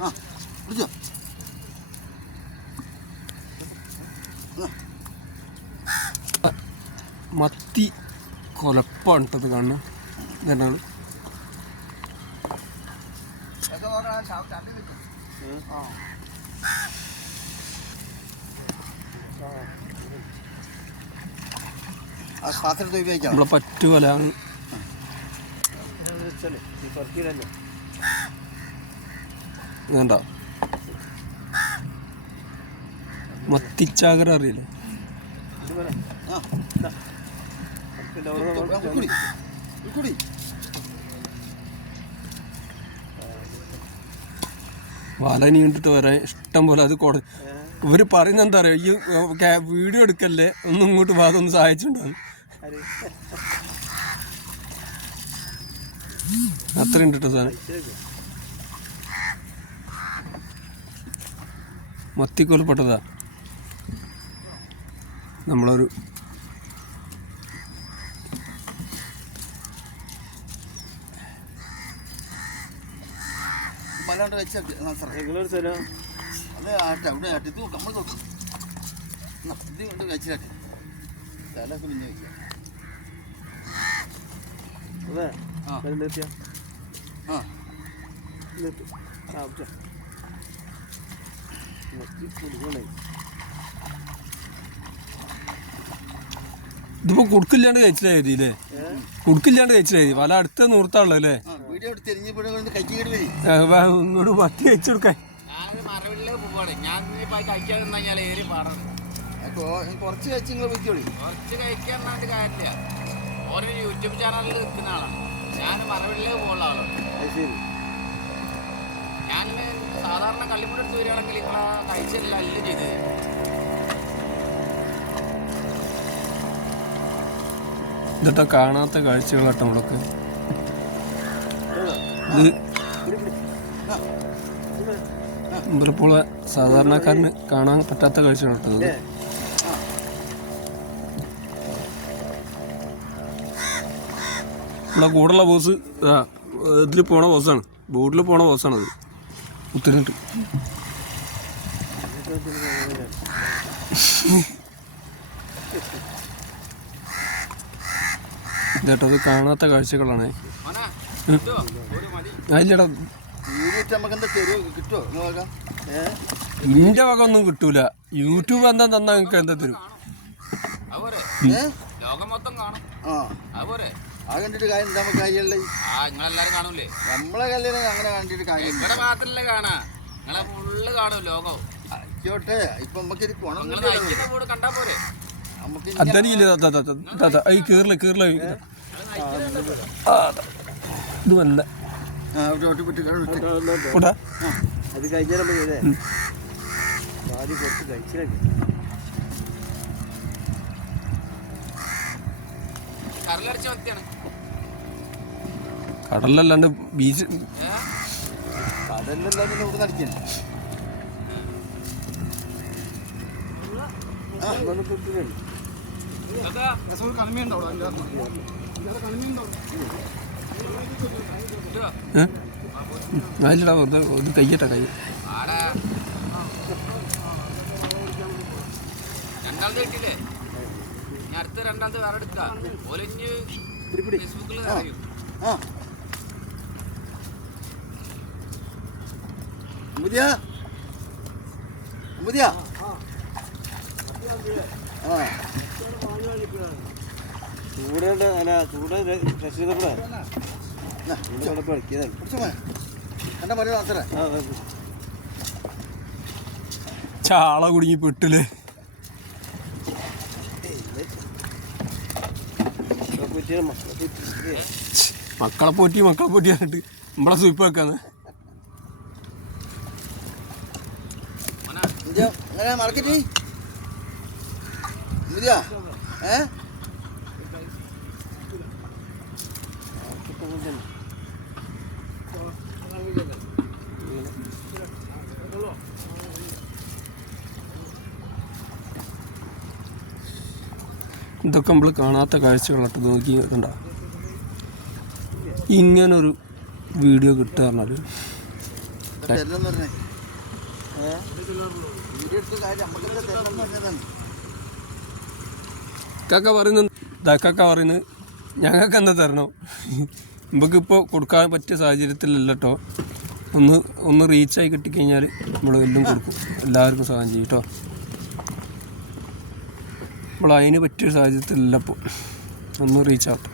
ആ പിടിച്ചോ മത്തി കൊലപ്പാണ് ഇട്ടത് കാണുന്നത് ഉപയോഗിക്കാം. നമ്മളെ പറ്റുപോലാണ് വേണ്ട മത്തിച്ചാകര അറിയില്ലേ? വല നീണ്ടിട്ട് വരാൻ ഇഷ്ടം പോലെ അത് കൊടു ഇവർ പറയുന്ന എന്താ പറയുക ഈ വീഡിയോ എടുക്കല്ലേ? ഒന്നും ഇങ്ങോട്ട് വാ ഒന്ന് സഹായിച്ചിട്ടുണ്ടാവും. അത്രയും കിട്ടും സാധനം. മത്തിക്കൊലപ്പെട്ടതാ നമ്മളൊരു വല്ലാണ്ട് അത് ആട്ടെ ഇത് നമ്മൾ ഇത് കൊണ്ട് വെക്കാം. അതെ. ആ. നിർത്തിയ ആ. നിർത്തി ആ ഇതിപ്പോ കുടുക്കില്ലാണ്ട് കഴിച്ചില്ലായി അല്ലേ കുടുക്കില്ലാണ്ട് കഴിച്ചില്ലായി വല അടുത്ത നൂർത്താണല്ലോ വരി. ഇങ്ങോട്ട് മത്തി കഴിച്ചു കൊടുക്കാൻ. ഞാൻ കുറച്ച് കഴിച്ച് നിങ്ങൾ വെക്കോളി കുറച്ച് കഴിക്കാൻ പറഞ്ഞിട്ട് കാര്യമില്ല. ഓരോ യൂട്യൂബ് ചാനലിൽ നിൽക്കുന്ന ആളാണ്. ഞാൻ മറവിലേക്ക് പോകുന്ന ആളാണ്. ശരി. ഞാൻ സാധാരണ കള്ളിമുട്ട് എടുത്ത് വരികയാണെങ്കിൽ നിങ്ങളെ കഴിച്ചില്ല അല്ല ചെയ്തത്. ഇതൊക്കെ കാണാത്ത കാഴ്ചകളാട്ടോ നമ്മളൊക്കെ ഇത് സാധാരണക്കാരന് കാണാൻ പറ്റാത്ത കാഴ്ചകളാട്ടോ ഇത്. നമ്മളെ കൂടെയുള്ള ബോസ് ഇതിൽ പോണ ബോസാണ്. ബോട്ടിൽ പോണ ബോസാണത്. ഉത്തരട്ട് ഇതേട്ടോ അത് കാണാത്ത കാഴ്ചകളാണ്. നിന്റെ അതില്ലടാ ഇന്റെ വക ഒന്നും കിട്ടൂല. യൂട്യൂബ് എന്താ തന്നാ നിങ്ങൾക്ക് എന്താ തരും ലോകം മൊത്തം കാണാം അതുപോലെ ആ കണ്ടിട്ട് കാര്യം നമുക്ക് ആ നിങ്ങളെല്ലാരും കാണൂലേ? നമ്മളെ കല്യാണം അങ്ങനെ കണ്ടിട്ട് കാര്യമില്ല. ഇവിടെ മാത്രല്ലേ കാണാ? നിങ്ങളെ ഫുള്ള് കാണും ലോകം ആയിക്കോട്ടെ ഇപ്പൊ നമുക്ക്. ഇത് കൂടെ കണ്ടാ പോരെ? നമുക്ക് ഈ ഇത് വല്ല അത് കഴിഞ്ഞാൽ ആദ്യം കുറച്ച് കഴിച്ചിലേക്ക് കരലടിച്ച വ്യക്തിയാണ് കടലല്ലാണ്ട് ബീച്ച് ഏ കടലിലെല്ലാം പിന്നെ ഇവിടെ നടിക്കുന്നു ഇതൊക്കെ കിട്ടുമോ ബീച്ച് അതില്ലടാ വെറുതെ കയ്യട്ടാ കൈ. ആടാ. രണ്ടാമത് കിട്ടിയില്ലേ ഞാൻ അടുത്ത പെട്ടില്ലേ വേറെ എടുക്കാം. ഒലിഞ്ഞ് ഫേസ്ബുക്കിൽ അറിയും. ആ. മുതിയ മുതിയ ആ. ചൂടുണ്ട് അല്ല ചൂട് രക്ഷ കൂടെ എന്നാ, ഇവിടെ കളിക്കിയതാണ് പിടിച്ചോ മോനെ. കണ്ടാ പറയുക മാത്രമേ ആ ആ, ചാള കുടുങ്ങി പെട്ടിൽ ആ. കുറ്റിയാണ് മക്കളെ പോറ്റി മക്കളെ പോറ്റി പറഞ്ഞിട്ട് നമ്മളെ സൂപ്പ് വെക്കാന്ന്. മുതിയ ഏ? ഇതൊക്കെ നമ്മൾ കാണാത്ത കാഴ്ചകളാട്ടോ നോക്കി കണ്ട? ഇങ്ങനൊരു വീഡിയോ കിട്ടുക പറഞ്ഞാൽ കക്ക പറഞ്ഞതാണ് കാക്ക പറയുന്നത് പറയുന്നത് ഞങ്ങൾക്ക് എന്താ തരണം? നമുക്കിപ്പോൾ കൊടുക്കാൻ പറ്റിയ സാഹചര്യത്തിലല്ല ഒന്ന് ഒന്ന് റീച്ചായി കിട്ടിക്കഴിഞ്ഞാൽ നമ്മൾ എല്ലാം കൊടുക്കും. എല്ലാവർക്കും സഹായം ചെയ്യും കേട്ടോ നമ്മൾ അതിന് പറ്റിയ സാഹചര്യത്തിലല്ല ഇപ്പോൾ. ഒന്ന് റീച്ച് ആവട്ടെ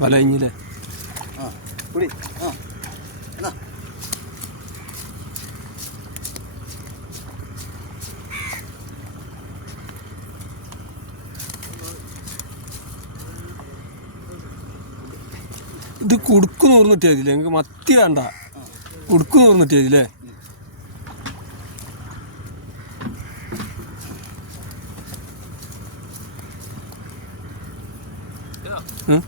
വല കഴിഞ്ഞില്ലേ ആ ആ. ഇത് കുടുക്ക് നൂറിന് കിട്ടിയാൽ നിങ്ങൾക്ക് മത്തി വേണ്ട. കുടുക്ക് നൂറിന് കിട്ടിയാൽ മതില്ലേ ഉം.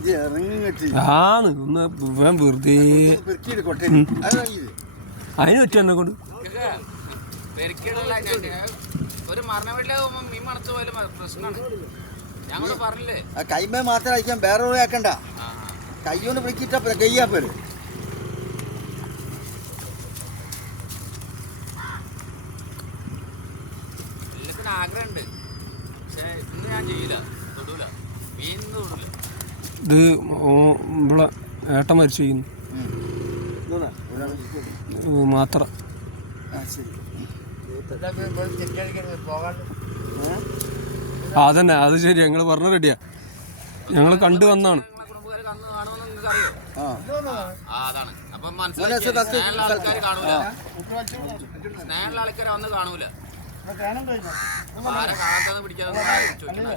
ഇത് ഇറങ്ങി കെട്ടി. ആണ്. ഒന്ന് വേൻ വെറുതെ. അതിന് പറ്റിയ എന്നെ കൊണ്ട്? ഒരു മരണ വീട്ടിലെ മീൻ മണത്ത് പോലും പ്രശ്നമാണ് കൈമേ മാത്രം അയക്കാൻ വേറെ ഒരു ആക്കണ്ട ആ കൈ കൊണ്ട് പിടിക്കിട്ടാ പോരെ കയ്യാ പേര് ആഗ്രഹമുണ്ട്. പക്ഷേ ഇന്ന് ഞാൻ ചെയ്യില്ല തൊടൂല. മീൻ തൊടൂല. ഇത് ഇവിടെ ഏട്ട മരിച്ചു ചെയ്യുന്നു മാത്ര. ആ ശരി. ആ അതന്നെ. അത് ശരി. ഞങ്ങൾ പറഞ്ഞ റെഡിയാ ഞങ്ങൾ കണ്ടു വന്നാണ്. അപ്പം മോനെ മനസ്സിലാക്കി സദാ സ്നേഹമുള്ള ആൾക്കാർ കാണൂല. സ്നേഹമുള്ള ആൾക്കാർ വന്ന് കാണൂല. അപ്പൊ ആരെ കാണാത്തതെന്ന് പിടിക്കാതെ ചോദിക്കേണ്ട